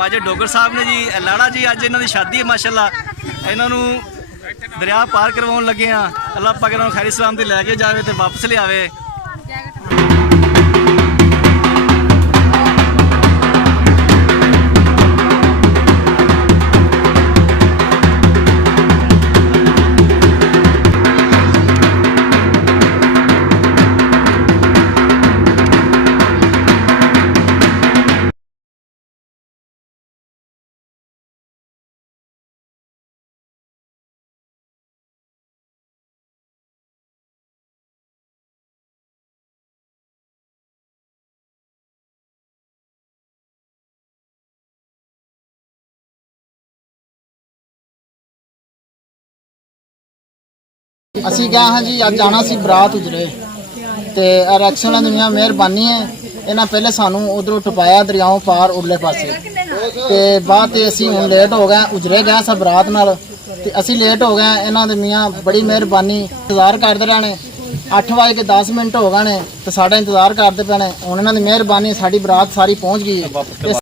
ਮਾਜੇ ਡੋਗਰ ਸਾਹਿਬ ਨੇ ਜੀ, ਲਾੜਾ ਜੀ ਅੱਜ ਇਹਨਾਂ ਦੀ ਸ਼ਾਦੀ ਹੈ ਮਾਸ਼ਾਅੱਲਾ। ਇਹਨਾਂ ਨੂੰ ਦਰਿਆ ਪਾਰ ਕਰਵਾਉਣ ਲੱਗੇ ਆ। ਅੱਲਾਹ ਪਾਕ ਇਹਨਾਂ ਨੂੰ ਖੈਰ ਸਲਾਮ ਦੀ ਲੈ ਕੇ ਜਾਵੇ ਤੇ ਵਾਪਸ ਲਿਆਵੇ। ਅਸੀਂ ਗਏ ਹਾਂ ਜੀ, ਅੱਜ ਜਾਣਾ ਸੀ ਬਰਾਤ ਉਜਰੇ ਤੇ ਰੈਕਸ਼ਨ ਦੀਆਂ ਮਿਹਰਬਾਨੀ ਹੈ। ਇਹਨਾਂ ਪਹਿਲੇ ਸਾਨੂੰ ਉਧਰੋਂ ਟਪਾਇਆ ਦਰਿਆਓਂ ਪਾਰ ਉਰਲੇ ਪਾਸੇ ਤੇ ਬਾਅਦ ਤੇ ਅਸੀਂ ਹੁਣ ਲੇਟ ਹੋ ਗਏ। ਉਜਰੇ ਗਏ ਸਾਂ ਬਰਾਤ ਨਾਲ ਤੇ ਅਸੀਂ ਲੇਟ ਹੋ ਗਏ। ਇਹਨਾਂ ਦੇ ਮੀਆਂ ਬੜੀ ਮਿਹਰਬਾਨੀ, ਇੰਤਜ਼ਾਰ ਕਰਦੇ ਰਹਿਣੇ। 8:10 ਹੋ ਗਏ ਨੇ ਤੇ ਸਾਡਾ ਇੰਤਜ਼ਾਰ ਕਰਦੇ ਪਏ ਨੇ। ਹੁਣ ਇਹਨਾਂ ਦੀ ਮਿਹਰਬਾਨੀ ਸਾਡੀ ਬਰਾਤ ਸਾਰੀ ਪਹੁੰਚ ਗਈ।